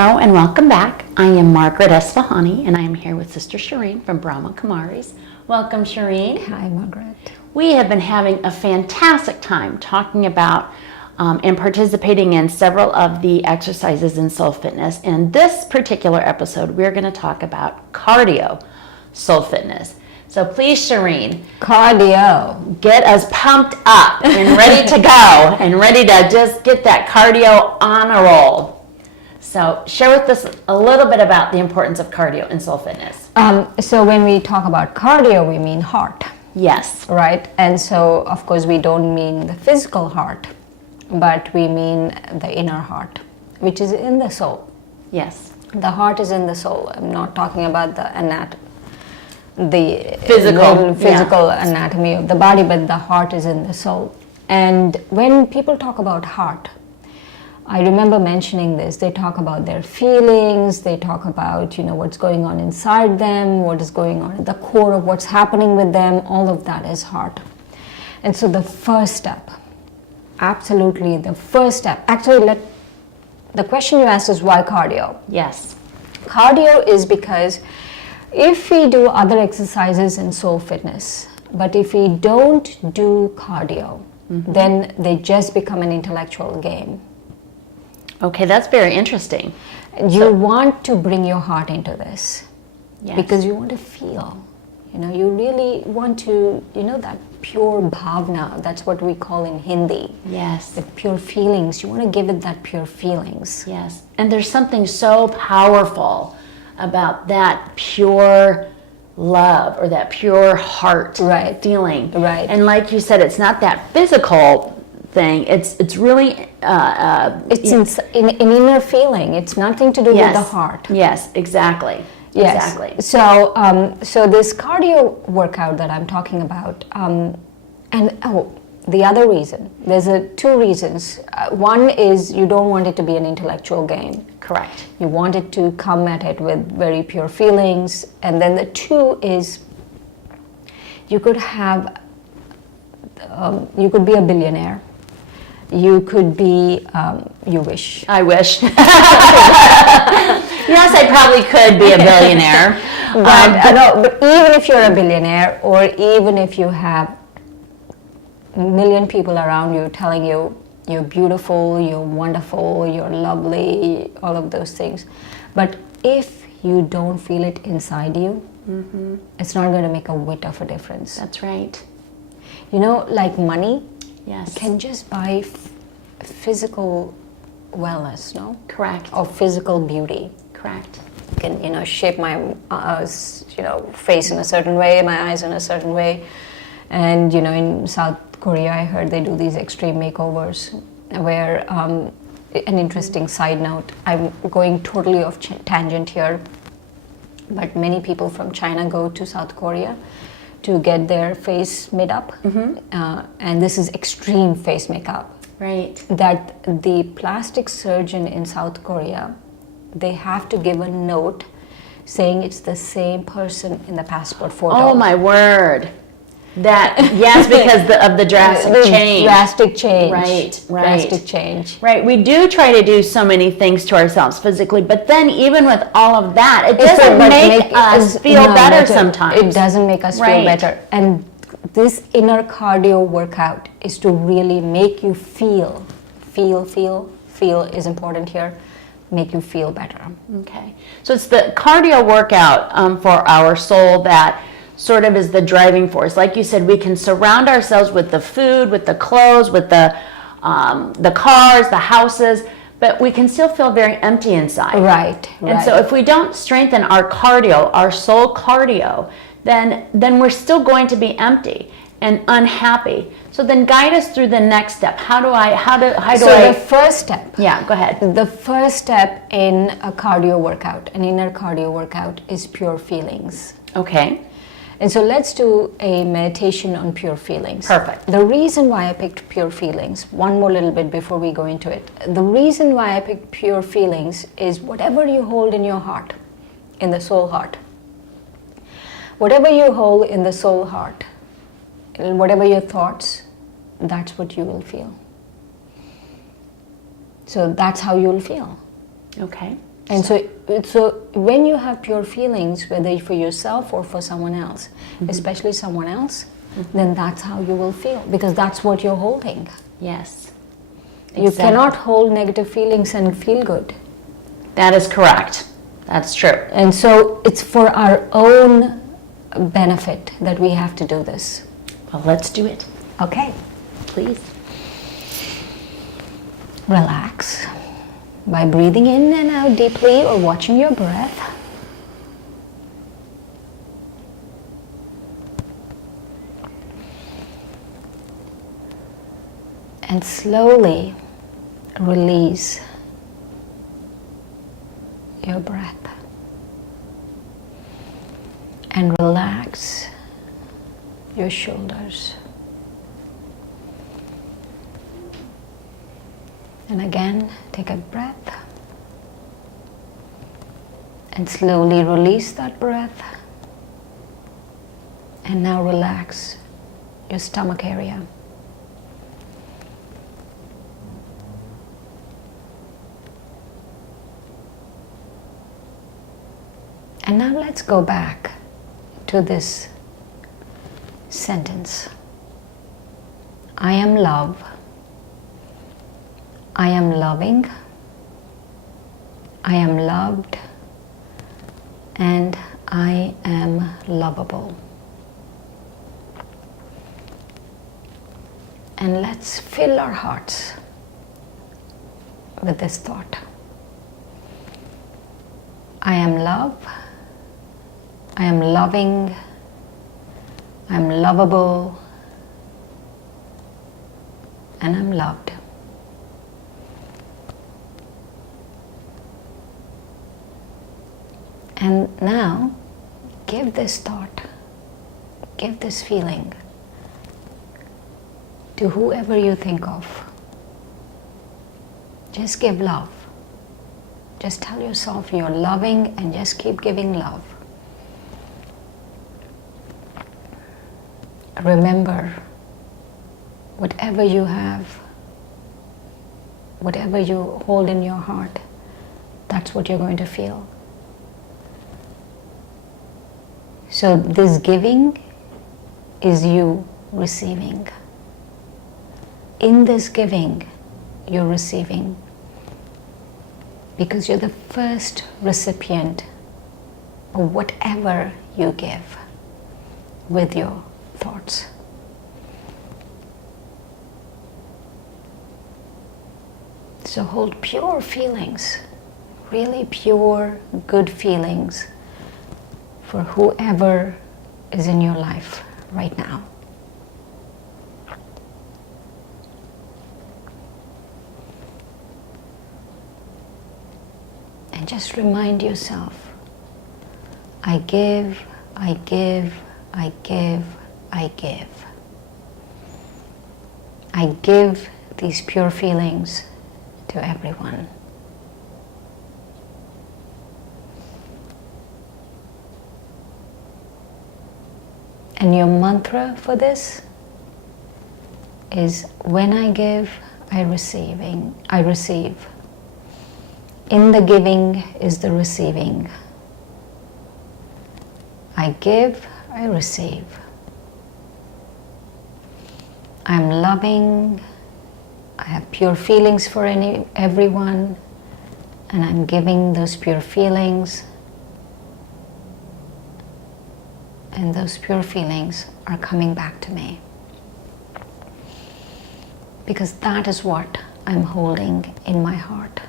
Hello and welcome back. I am Margaret Esfahani and I am here with Sister Shireen from Brahma Kumaris. Welcome, Shireen. Hi, Margaret. We have been having a fantastic time talking about and participating in several of the exercises in Soul Fitness. In this particular episode, we're going to talk about cardio Soul Fitness. So please, Shireen, Cardio. get us pumped up and ready to go and ready to just get that cardio on a roll. So share with us a little bit about the importance of cardio in Soul Fitness. So when we talk about cardio, we mean heart. Yes. Right? And so, of course, we don't mean the physical heart, but we mean the inner heart, which is in the soul. Yes. The heart is in the soul. I'm not talking about the physical anatomy of the body, but the heart is in the soul. And when people talk about heart, I remember mentioning this, they talk about their feelings, they talk about, what's going on inside them, what is going on at the core of what's happening with them, all of that is heart. And so the first step, absolutely the first step, actually the question you asked is why cardio? Yes. Cardio is because if we do other exercises in Soul Fitness, but if we don't do cardio, then they just become an intellectual game. Okay, that's very interesting. You want to bring your heart into this, yes, because you want to feel, you really want to, that pure bhavna, that's what we call in Hindi. Yes. The pure feelings, you want to give it that pure feelings. Yes, and there's something so powerful about that pure love or that pure heart feeling. Right. And like you said, it's not that physical thing. It's really it's an inner feeling. It's nothing to do with the heart. Yes, exactly. Yes. Exactly. So this cardio workout that I'm talking about, the other reason, there's two reasons. One is you don't want it to be an intellectual game. Correct. You want it to come at it with very pure feelings. And then the two is you could have, you could be a billionaire. You could be, you wish. I wish. Yes, I probably could be a billionaire. But even if you're a billionaire, or even if you have a million people around you telling you you're beautiful, you're wonderful, you're lovely, all of those things. But if you don't feel it inside you, it's not going to make a whit of a difference. That's right. Like money. Yes. Can just buy physical wellness, no? Correct. Or physical beauty. Correct. Can, shape my, face in a certain way, my eyes in a certain way. And, in South Korea, I heard they do these extreme makeovers where, an interesting side note, I'm going totally off tangent here, but many people from China go to South Korea to get their face made up, and this is extreme face makeup. Right. That the plastic surgeon in South Korea, they have to give a note saying it's the same person in the passport photo. Oh my word! Yes, because of the drastic change. Drastic change. Right. Drastic change. Right. We do try to do so many things to ourselves physically, but then even with all of that, it doesn't make us feel better sometimes. It doesn't make us feel better. And this inner cardio workout is to really make you feel is important here, make you feel better. Okay. So it's the cardio workout for our soul that sort of is the driving force. Like you said, we can surround ourselves with the food, with the clothes, with the cars, the houses, but we can still feel very empty inside. Right. And so if we don't strengthen our cardio, our soul cardio, then we're still going to be empty and unhappy. So then guide us through the next step. The first step. Yeah, go ahead. The first step in a cardio workout, an inner cardio workout, is pure feelings. Okay. And so let's do a meditation on pure feelings. Perfect. The reason why I picked pure feelings, one more little bit before we go into it. The reason why I picked pure feelings is whatever you hold in your heart, in the soul heart, whatever you hold in the soul heart, whatever your thoughts, that's what you will feel. So that's how you'll feel. Okay. And so when you have pure feelings, whether for yourself or for someone else, especially someone else, then that's how you will feel, because that's what you're holding. Yes. You cannot hold negative feelings and feel good. That is correct. That's true. And so it's for our own benefit that we have to do this. Well, let's do it. Okay. Please. Relax by breathing in and out deeply or watching your breath. And slowly release your breath. And relax your shoulders. And again, take a breath. And slowly release that breath. And now relax your stomach area. And now let's go back to this sentence. I am love. I am loving. I am loved. And I am lovable. And let's fill our hearts with this thought. I am love. I am loving. I am lovable. And I'm loved. And now, give this thought, give this feeling to whoever you think of. Just give love. Just tell yourself you're loving and just keep giving love. Remember, whatever you have, whatever you hold in your heart, that's what you're going to feel. So this giving is you receiving. In this giving, you're receiving. Because you're the first recipient of whatever you give with your thoughts. So hold pure feelings, really pure, good feelings for whoever is in your life right now. And just remind yourself, I give, I give, I give, I give. I give these pure feelings to everyone. And your mantra for this is, when I give, I receive. In the giving is the receiving. I give, I receive. I'm loving, I have pure feelings for everyone, and I'm giving those pure feelings. And those pure feelings are coming back to me. Because that is what I'm holding in my heart.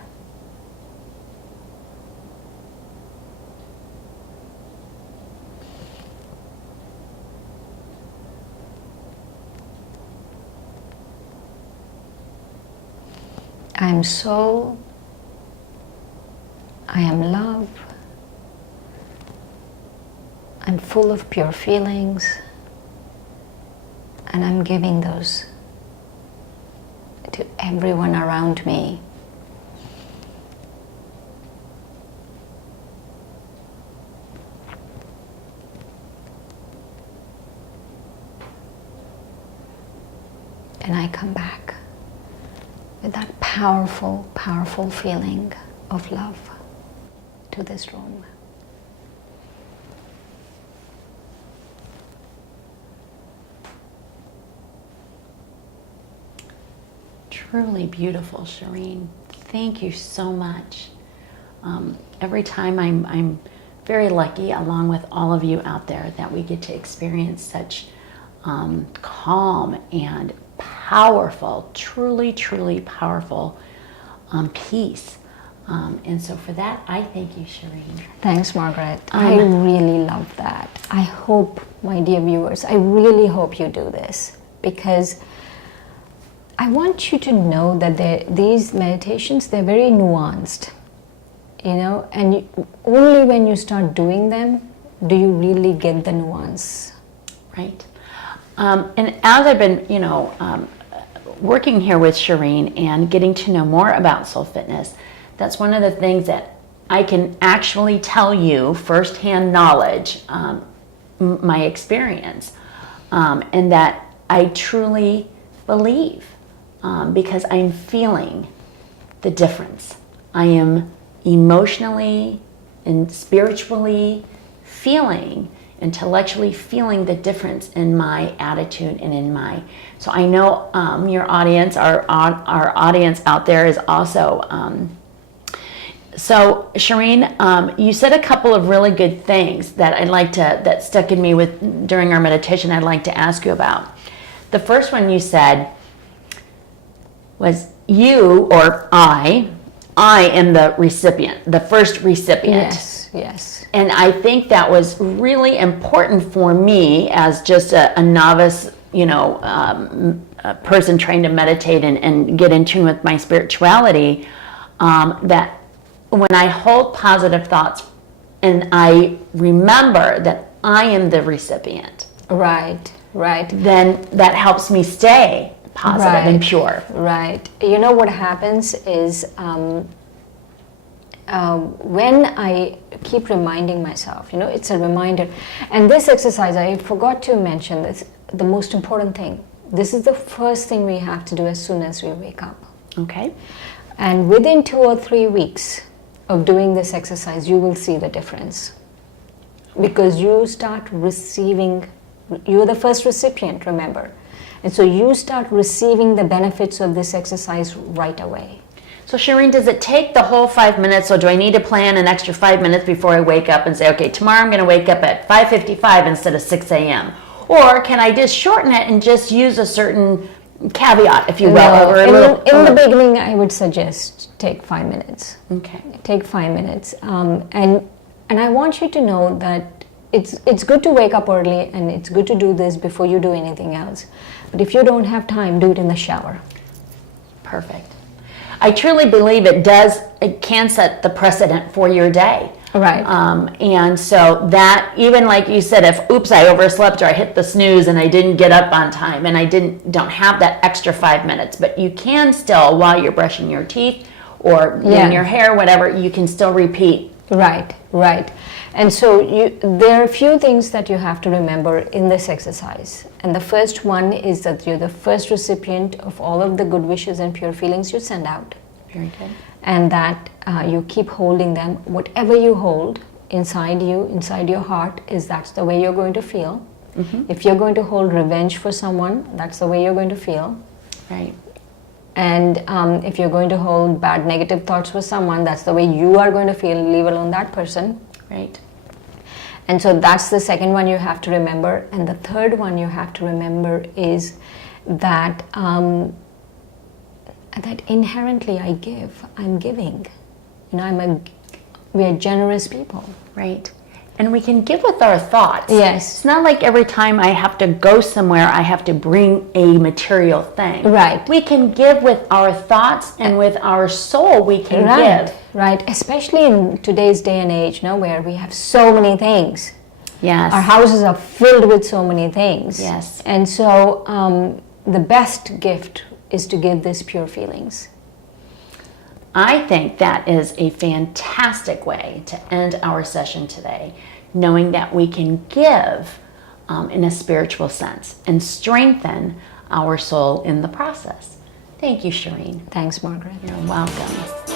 I am soul. I am love. I'm full of pure feelings, and I'm giving those to everyone around me. And I come back with that powerful, powerful feeling of love. to this room. Truly beautiful, Shireen. Thank you so much. Every time I'm very lucky, along with all of you out there, that we get to experience such calm and powerful, truly, truly powerful peace. And so for that, I thank you, Shireen. Thanks, Margaret. I really love that. I hope, my dear viewers, I really hope you do this, because I want you to know that these meditations, they're very nuanced, you know, and only when you start doing them do you really get the nuance. Right. And as I've been, working here with Shireen and getting to know more about soul fitness, that's one of the things that I can actually tell you firsthand knowledge, my experience, and that I truly believe. Because I'm feeling the difference. I am emotionally and spiritually intellectually feeling the difference in my attitude and in my, so I know your audience, our audience out there is also, so Shireen, you said a couple of really good things that that stuck in me during our meditation I'd like to ask you about. The first one you said was you, or I am the recipient, the first recipient. Yes. And I think that was really important for me as just a novice, a person trying to meditate and get in tune with my spirituality, that when I hold positive thoughts and I remember that I am the recipient. Right. Then that helps me stay positive and pure. Right. You know what happens is when I keep reminding myself, it's a reminder. And this exercise, I forgot to mention this, the most important thing. This is the first thing we have to do as soon as we wake up. Okay. And within 2 or 3 weeks of doing this exercise, you will see the difference. Because you start receiving, you're the first recipient, remember. And so you start receiving the benefits of this exercise right away. So Shireen, does it take the whole 5 minutes, or do I need to plan an extra 5 minutes before I wake up and say, okay, tomorrow I'm going to wake up at 5:55 instead of 6 a.m.? Or can I just shorten it and just use a certain caveat, if you will? In the beginning, I would suggest take 5 minutes. Okay. Take 5 minutes. And I want you to know that it's good to wake up early, and it's good to do this before you do anything else. But if you don't have time, do it in the shower. Perfect. I truly believe it can set the precedent for your day. Right. And so that, even like you said, if I overslept, or I hit the snooze and I didn't get up on time, and I don't have that extra 5 minutes, but you can still, while you're brushing your teeth or doing your hair, whatever, you can still repeat. Right. And so there are a few things that you have to remember in this exercise. And the first one is that you're the first recipient of all of the good wishes and pure feelings you send out. Very good. And that you keep holding them. Whatever you hold inside you, inside your heart, that's the way you're going to feel. Mm-hmm. If you're going to hold revenge for someone, that's the way you're going to feel. Right. And if you're going to hold bad negative thoughts for someone, that's the way you are going to feel, leave alone that person. Right. And so that's the second one you have to remember. And the third one you have to remember is that that inherently I'm giving. We are generous people. Right. And we can give with our thoughts. Yes. It's not like every time I have to go somewhere, I have to bring a material thing. Right. We can give with our thoughts, and with our soul we can give. Right. Especially in today's day and age, where we have so many things. Yes. Our houses are filled with so many things. Yes. And so the best gift is to give these pure feelings. I think that is a fantastic way to end our session today, knowing that we can give in a spiritual sense and strengthen our soul in the process. Thank you, Shireen. Thanks, Margaret. You're welcome.